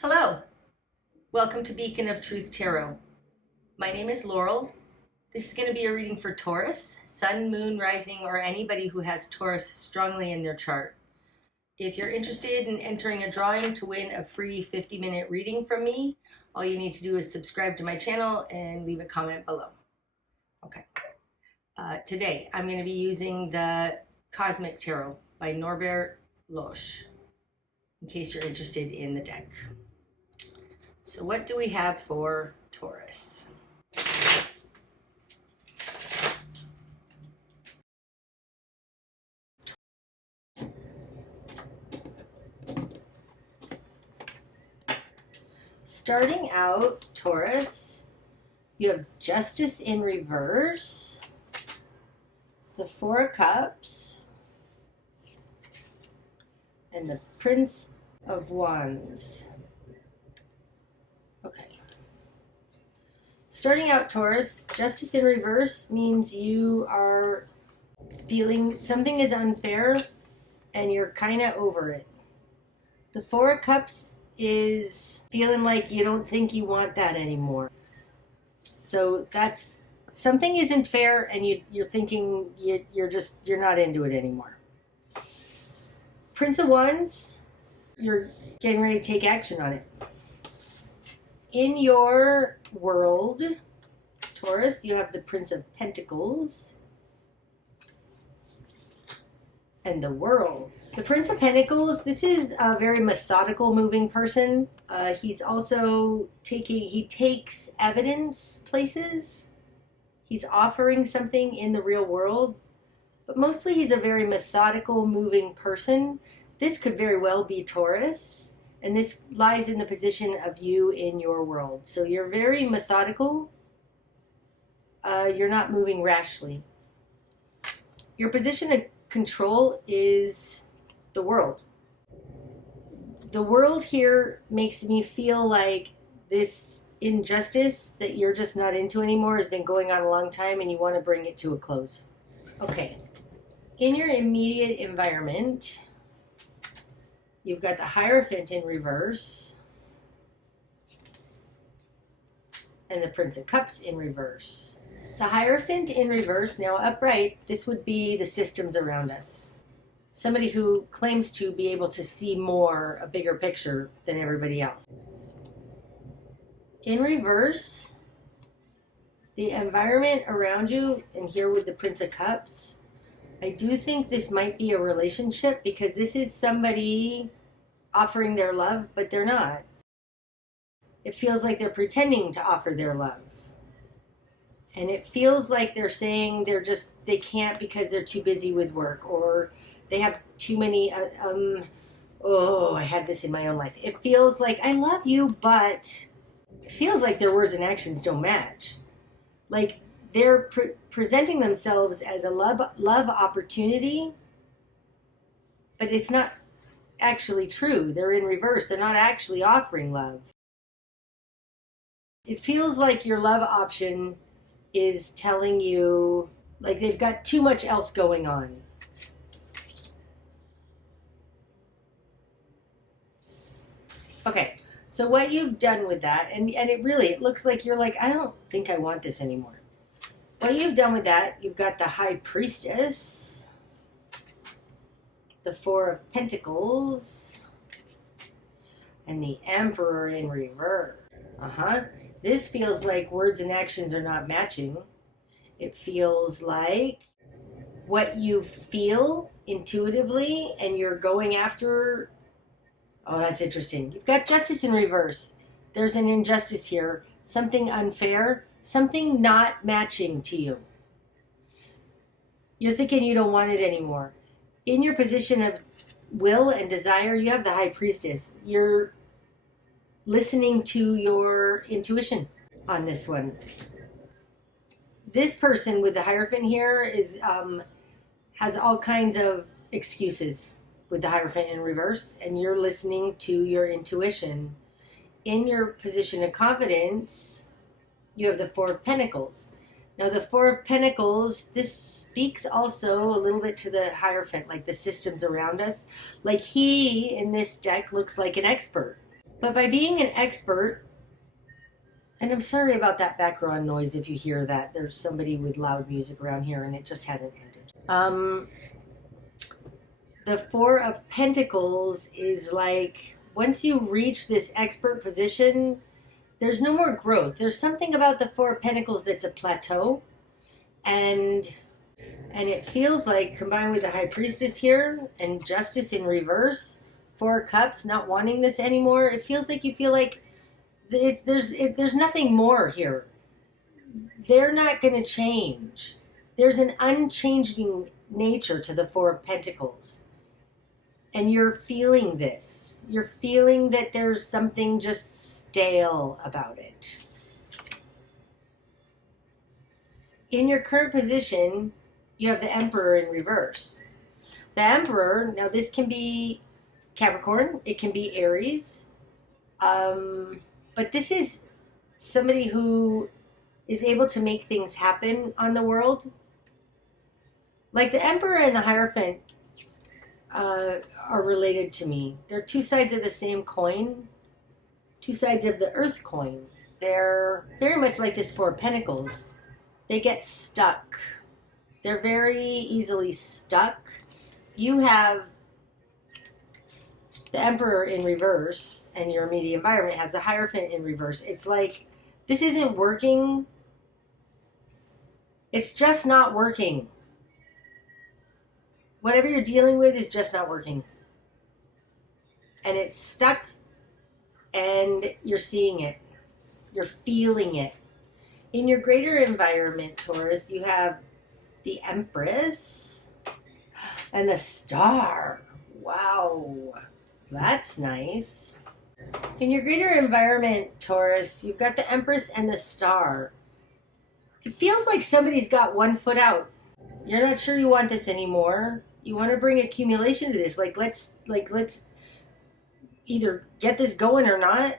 Hello, welcome to Beacon of Truth Tarot. My name is Laurel. This is going to be a reading for Taurus, Sun, Moon, Rising, or anybody who has Taurus strongly in their chart. If you're interested in entering a drawing to win a free 50-minute reading from me, all you need to do is subscribe to my channel and leave a comment below. Okay. Today, I'm going to be using the Cosmic Tarot by Norbert Losch, in case you're interested in the deck. So what do we have for Taurus? Starting out, Taurus, you have Justice in reverse, the Four of Cups, and the Prince of Wands. Okay. Starting out, Taurus, Justice in reverse means you are feeling something is unfair and you're kind of over it. The Four of Cups is feeling like you don't think you want that anymore. So that's something isn't fair and you're thinking you're not into it anymore. Prince of Wands, you're getting ready to take action on it. In your world, Taurus, you have the Prince of Pentacles and the World. The Prince of Pentacles, this is a very methodical moving person. He's also he takes evidence places. He's offering something in the real world, but mostly he's a very methodical moving person. This could very well be Taurus, and this lies in the position of you in your world. So you're very methodical. You're not moving rashly. Your position of control is the World. The World here makes me feel like this injustice that you're just not into anymore has been going on a long time and you want to bring it to a close. Okay. In your immediate environment, you've got the Hierophant in reverse and the Prince of Cups in reverse. The Hierophant in reverse, now upright, this would be the systems around us. Somebody who claims to be able to see more, a bigger picture than everybody else. In reverse, the environment around you, and here with the Prince of Cups, I do think this might be a relationship because this is somebody offering their love, but they're not. It feels like they're pretending to offer their love. And it feels like they're saying they can't because they're too busy with work, or they have too many, I had this in my own life. It feels like, I love you, but it feels like their words and actions don't match. Like they're presenting themselves as a love opportunity, but it's not actually true. They're in reverse. They're not actually offering love. It feels like your love option is telling you like they've got too much else going on. Okay, so what you've done with that, and it looks like you're like, I don't think I want this anymore. What you've done with that, you've got the High Priestess, the Four of Pentacles, and the Emperor in reverse. This feels like words and actions are not matching. It feels like what you feel intuitively and you're going after. Oh, that's interesting. You've got Justice in reverse. There's an injustice here. Something unfair. Something not matching to you. You're thinking you don't want it anymore. In your position of will and desire, you have the High Priestess. You're listening to your intuition on this one. This person with the Hierophant here has all kinds of excuses with the Hierophant in reverse, and you're listening to your intuition. In your position of confidence, you have the Four of Pentacles. Now the Four of Pentacles, this speaks also a little bit to the Hierophant, like the systems around us. Like he, in this deck, looks like an expert. But by being an expert, and I'm sorry about that background noise if you hear that. There's somebody with loud music around here and it just hasn't ended. The Four of Pentacles is like, once you reach this expert position, there's no more growth. There's something about the Four of Pentacles that's a plateau. And it feels like, combined with the High Priestess here and Justice in reverse, Four of Cups, not wanting this anymore, it feels like you feel like there's nothing more here. They're not going to change. There's an unchanging nature to the Four of Pentacles. And you're feeling this. You're feeling that there's something just stale about it. In your current position, you have the Emperor in reverse. The Emperor, now this can be Capricorn, it can be Aries, but this is somebody who is able to make things happen on the world. Like the Emperor and the Hierophant are related to me. They're two sides of the same coin, two sides of the Earth coin. They're very much like this Four of Pentacles. They get stuck. They're very easily stuck. You have the Emperor in reverse, and your immediate environment has the Hierophant in reverse. It's like, this isn't working. It's just not working. Whatever you're dealing with is just not working. And it's stuck, and you're seeing it. You're feeling it. In your greater environment, Taurus, you have the Empress and the Star. Wow. That's nice. In your greater environment, Taurus, you've got the Empress and the Star. It feels like somebody's got one foot out. You're not sure you want this anymore. You want to bring accumulation to this. Let's either get this going or not.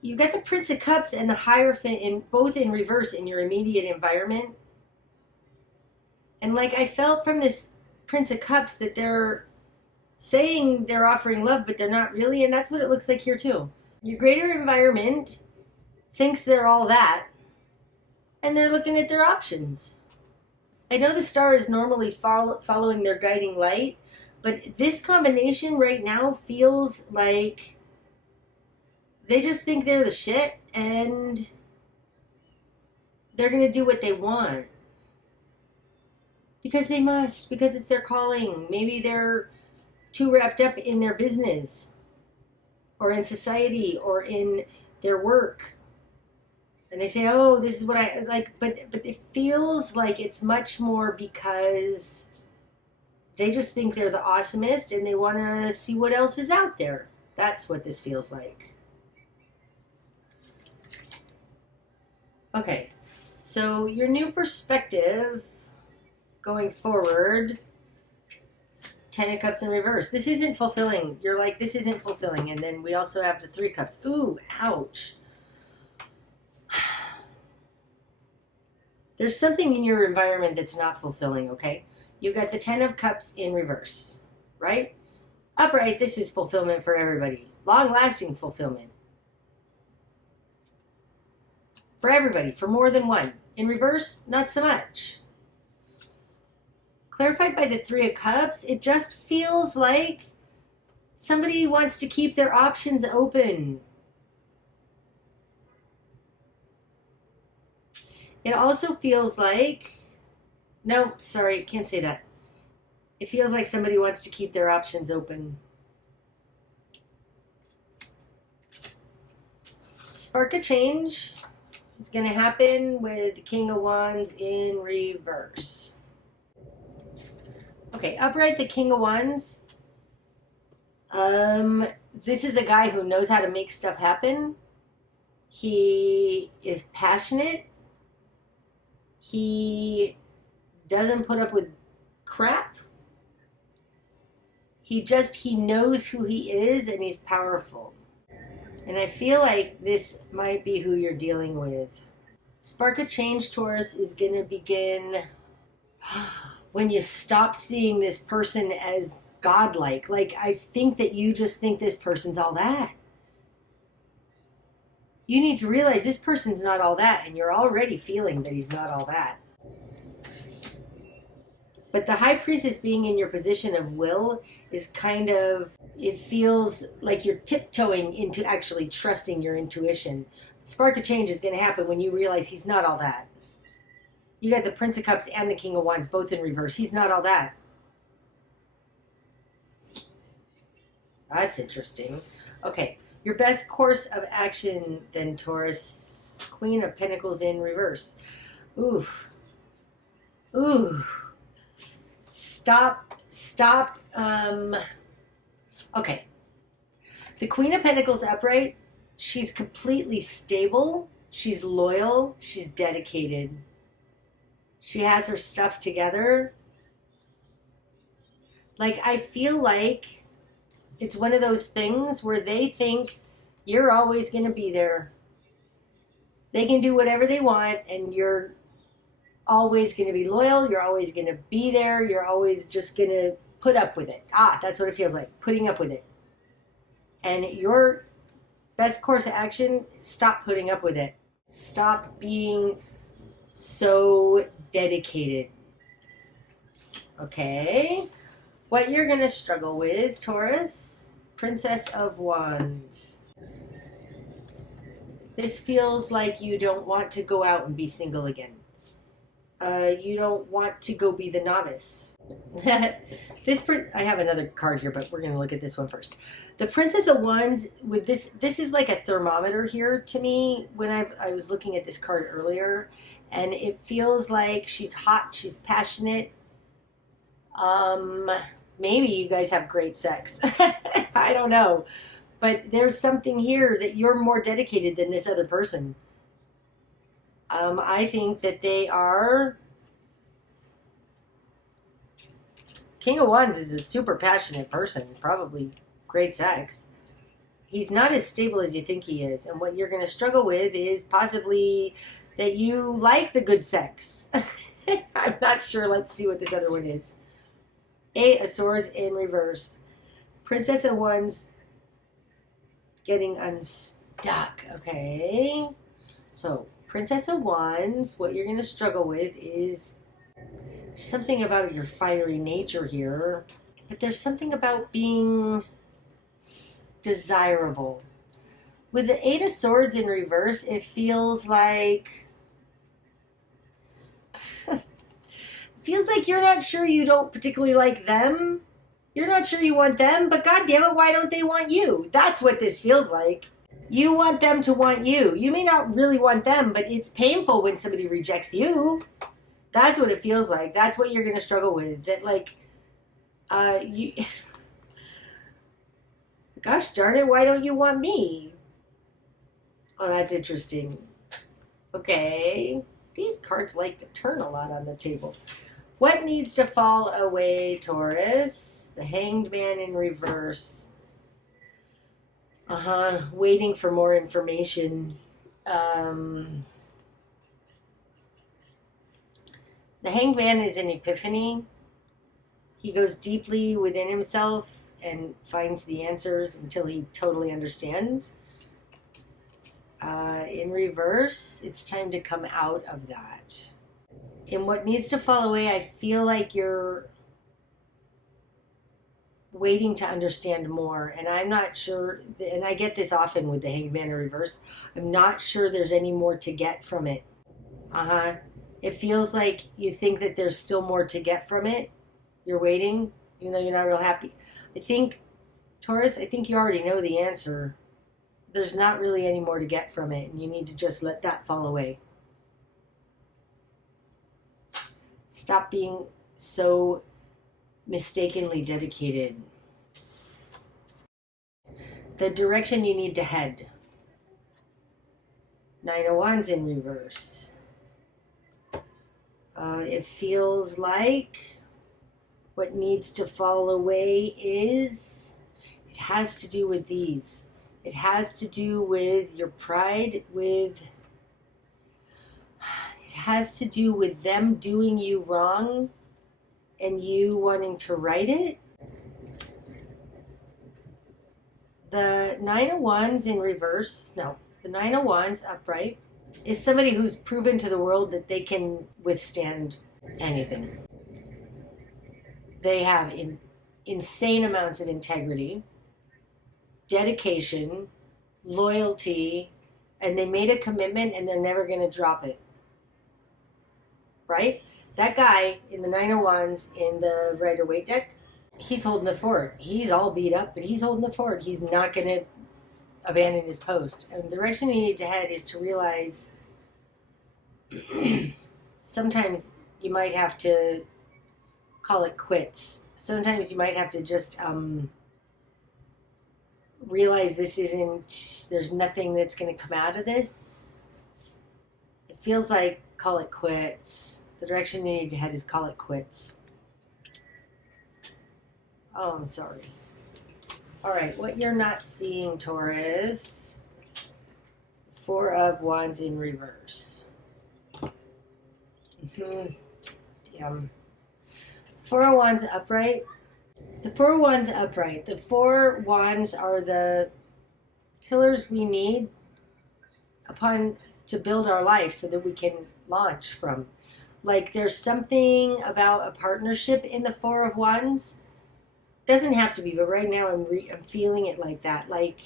You've got the Prince of Cups and the Hierophant both in reverse in your immediate environment. And I felt from this Prince of Cups that they're saying they're offering love, but they're not really. And that's what it looks like here too. Your greater environment thinks they're all that, and they're looking at their options. I know the Star is normally following their guiding light, but this combination right now feels like they just think they're the shit, and they're going to do what they want. Because they must, because it's their calling. Maybe they're too wrapped up in their business, or in society, or in their work. And they say, oh, this is what I like, but it feels like it's much more because they just think they're the awesomest and they want to see what else is out there. That's what this feels like. Okay, so your new perspective going forward, Ten of Cups in reverse. This isn't fulfilling. You're like, this isn't fulfilling. And then we also have the Three Cups. Ooh, ouch. There's something in your environment that's not fulfilling, okay? You've got the Ten of Cups in reverse, right? Upright, this is fulfillment for everybody. Long-lasting fulfillment. For everybody, for more than one. In reverse, not so much. Clarified by the Three of Cups, it just feels like somebody wants to keep their options open. It also feels like, no, sorry, can't say that. It feels like somebody wants to keep their options open. Spark of change is going to happen with the King of Wands in reverse. Okay, upright, the King of Wands. This is a guy who knows how to make stuff happen. He is passionate. He doesn't put up with crap. He knows who he is, and he's powerful. And I feel like this might be who you're dealing with. Spark of change, Taurus, is going to begin when you stop seeing this person as godlike. Like, I think that you just think this person's all that. You need to realize this person's not all that, and you're already feeling that he's not all that. But the High Priestess being in your position of will is kind of, it feels like you're tiptoeing into actually trusting your intuition. Spark of change is going to happen when you realize he's not all that. You got the Prince of Cups and the King of Wands both in reverse. He's not all that. That's interesting. Okay, your best course of action then, Taurus. Queen of Pentacles in reverse. Ooh. Ooh. Stop. Okay. The Queen of Pentacles upright, she's completely stable. She's loyal. She's dedicated. She has her stuff together. Like, I feel like it's one of those things where they think you're always going to be there. They can do whatever they want, and you're always going to be loyal. You're always going to be there. You're always just going to put up with it. That's what it feels like, putting up with it. And your best course of action, stop putting up with it. Stop being so dedicated. Okay. What you're going to struggle with, Taurus, Princess of Wands. This feels like you don't want to go out and be single again. You don't want to go be the novice. I have another card here, but we're going to look at this one first. The Princess of Wands, with this is like a thermometer here to me when I was looking at this card earlier, and it feels like she's hot, she's passionate. Maybe you guys have great sex. I don't know. But there's something here that you're more dedicated than this other person. I think that they are... King of Wands is a super passionate person. Probably great sex. He's not as stable as you think he is. And what you're going to struggle with is possibly that you like the good sex. I'm not sure. Let's see what this other one is. Eight of Swords in reverse. Princess of Wands getting unstuck. Okay. So, Princess of Wands, what you're going to struggle with is something about your fiery nature here. But there's something about being desirable. With the Eight of Swords in reverse, it feels like... feels like you're not sure you don't particularly like them. You're not sure you want them, but God damn it, why don't they want you? That's what this feels like. You want them to want you. You may not really want them, but it's painful when somebody rejects you. That's what it feels like. That's what you're going to struggle with. That, like, you... Gosh darn it, why don't you want me? Oh, that's interesting. Okay. These cards like to turn a lot on the table. What needs to fall away, Taurus? The Hanged Man in reverse. Waiting for more information. The Hanged Man is an epiphany. He goes deeply within himself and finds the answers until he totally understands. In reverse, it's time to come out of that. And what needs to fall away, I feel like you're waiting to understand more. And I'm not sure, and I get this often with the Hanged Man in reverse, I'm not sure there's any more to get from it. It feels like you think that there's still more to get from it. You're waiting, even though you're not real happy. I think, Taurus, I think you already know the answer. There's not really any more to get from it, and you need to just let that fall away. Stop being so mistakenly dedicated. The direction you need to head. Nine of Wands in reverse. It feels like what needs to fall away is, it has to do with these. It has to do with your pride, it has to do with them doing you wrong and you wanting to right it. The Nine of Wands in reverse, no, The Nine of Wands upright is somebody who's proven to the world that they can withstand anything. They have insane amounts of integrity, dedication, loyalty, and they made a commitment and they're never going to drop it. Right? That guy in the Nine of Wands in the Rider-Waite deck, he's holding the fort. He's all beat up, but he's holding the fort. He's not going to abandon his post. And the direction you need to head is to realize sometimes you might have to call it quits. Sometimes you might have to just realize there's nothing that's going to come out of this. It feels like call it quits. The direction you need to head is call it quits. Oh, I'm sorry. All right, what you're not seeing, Taurus. Four of Wands in reverse. Damn. Four of Wands upright. The Four of Wands upright. The Four Wands are the pillars we need to build our life so that we can launch from. Like there's something about a partnership in the Four of Wands. Doesn't have to be, but right now I'm feeling it like that. Like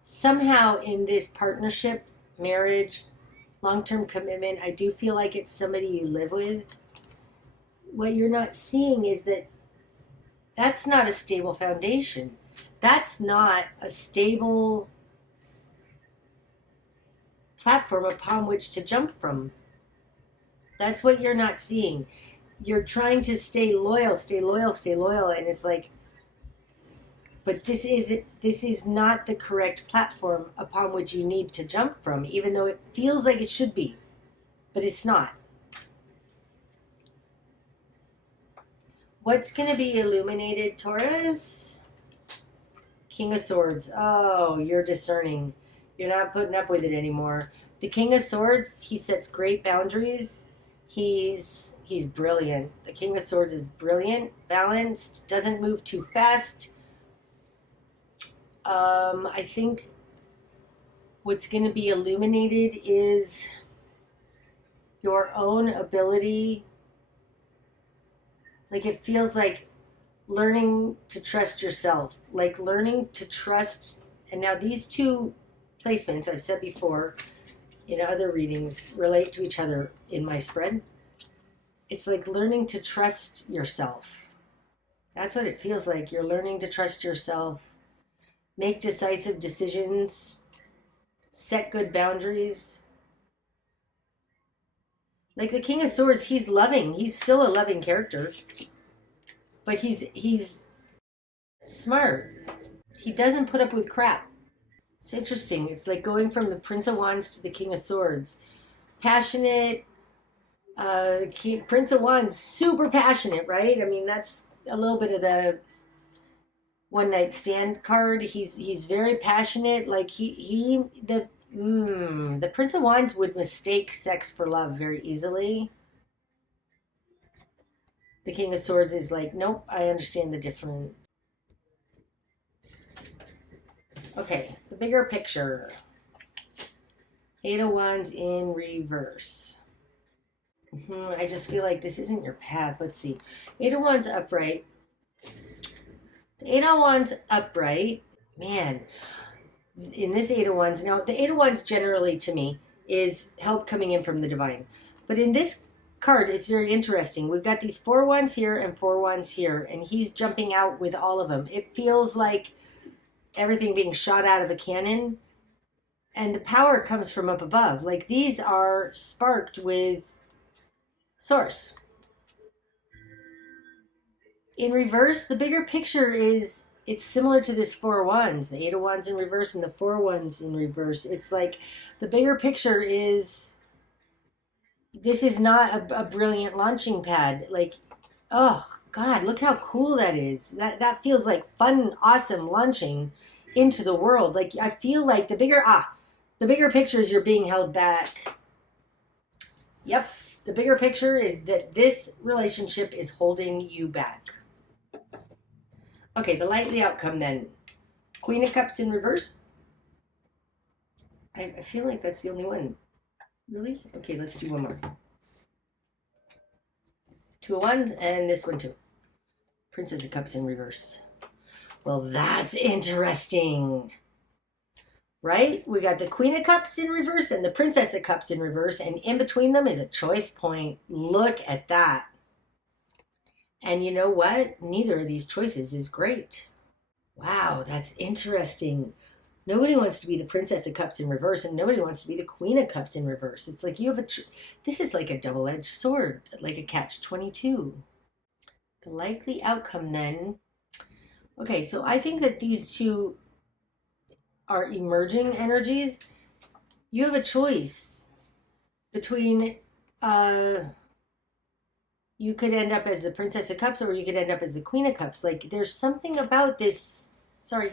somehow in this partnership, marriage, long-term commitment, I do feel like it's somebody you live with. What you're not seeing is that that's not a stable foundation. That's not a stable platform upon which to jump from. That's what you're not seeing. You're trying to stay loyal, and it's like, but this is not the correct platform upon which you need to jump from, even though it feels like it should be, but it's not. What's going to be illuminated, Taurus? King of Swords. Oh, you're discerning. You're not putting up with it anymore. The King of Swords, he sets great boundaries. He's brilliant. The King of Swords is brilliant, balanced, doesn't move too fast. I think what's going to be illuminated is your own ability. Like it feels like learning to trust yourself, like learning to trust. And now these two placements I've said before in other readings relate to each other in my spread. It's like learning to trust yourself. That's what it feels like. You're learning to trust yourself. Make decisive decisions. Set good boundaries. Like the King of Swords, he's loving. He's still a loving character. But he's smart. He doesn't put up with crap. It's interesting. It's like going from the Prince of Wands to the King of Swords. Passionate. Prince of Wands, super passionate, right? I mean, that's a little bit of the one night stand card. He's very passionate. Like the Prince of Wands would mistake sex for love very easily. The King of Swords is like, nope, I understand the difference. Okay, the bigger picture. Eight of Wands in reverse. I just feel like this isn't your path. Let's see. Eight of Wands upright. The Eight of Wands upright. Man, in this Eight of Wands, now the Eight of Wands generally to me is help coming in from the divine. But in this card, it's very interesting. We've got these Four Wands here and Four Wands here, and he's jumping out with all of them. It feels like everything being shot out of a cannon, and the power comes from up above. Like these are sparked with Source. In reverse, the bigger picture is it's similar to this Four Wands, the Eight of Wands in reverse and the Four Wands in reverse. It's like the bigger picture is this is not a brilliant launching pad. Like, oh God, look how cool that is. That feels like fun, awesome launching into the world. Like I feel like the bigger picture is you're being held back. Yep. The bigger picture is that this relationship is holding you back. Okay, the likely outcome then. Queen of Cups in reverse. I feel like that's the only one. Really? Okay, let's do one more. Two of Wands and this one too. Princess of Cups in reverse. Well, that's interesting. Right? We got the Queen of Cups in reverse and the Princess of Cups in reverse, and in between them is a choice point. Look at that. And you know what? Neither of these choices is great. Wow, that's interesting. Nobody wants to be the Princess of Cups in reverse, and nobody wants to be the Queen of Cups in reverse. It's like you have this is like a double-edged sword, like a catch-22. The likely outcome then. Okay, so I think that these two are emerging energies. You have a choice between you could end up as the Princess of Cups or you could end up as the Queen of Cups. Like there's something about this, sorry,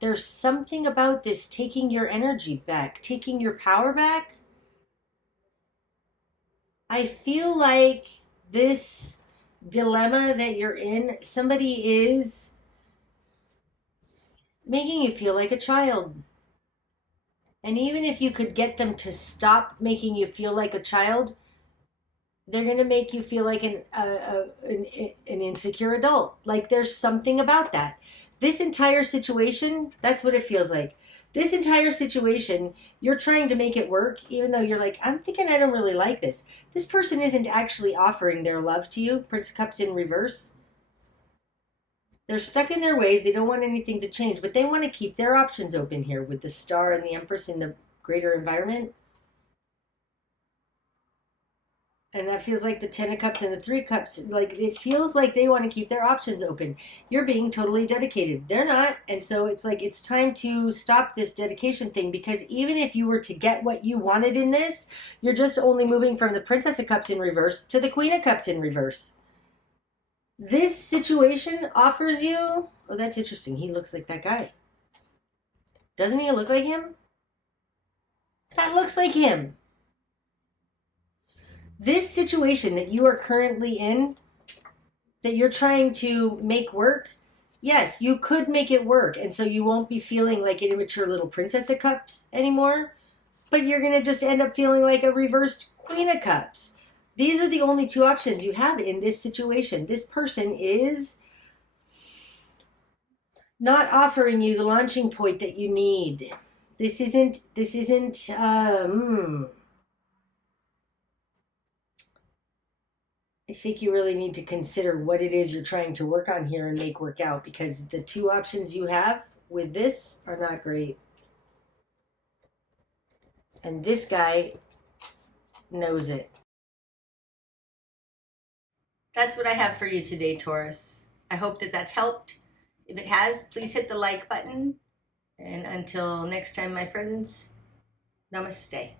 there's something about this taking your energy back, taking your power back. I feel like this dilemma that you're in, somebody is making you feel like a child. And even if you could get them to stop making you feel like a child, they're going to make you feel like an insecure adult. Like there's something about that. This entire situation, that's what it feels like. This entire situation, you're trying to make it work, even though you're like, I'm thinking I don't really like this. This person isn't actually offering their love to you. Prince of Cups in reverse. They're stuck in their ways. They don't want anything to change, but they want to keep their options open here with the Star and the Empress in the greater environment. And that feels like the Ten of Cups and the Three of Cups. Like it feels like they want to keep their options open. You're being totally dedicated. They're not. And so it's like it's time to stop this dedication thing, because even if you were to get what you wanted in this, you're just only moving from the Princess of Cups in reverse to the Queen of Cups in reverse. This situation offers you... Oh, that's interesting. He looks like that guy. Doesn't he look like him? That looks like him. This situation that you are currently in, that you're trying to make work, yes, you could make it work. And so you won't be feeling like an immature little Princess of Cups anymore, but you're going to just end up feeling like a reversed Queen of Cups. These are the only two options you have in this situation. This person is not offering you the launching point that you need. This isn't, I think you really need to consider what it is you're trying to work on here and make work out, because the two options you have with this are not great. And this guy knows it. That's what I have for you today, Taurus. I hope that that's helped. If it has, please hit the like button. And until next time, my friends, namaste.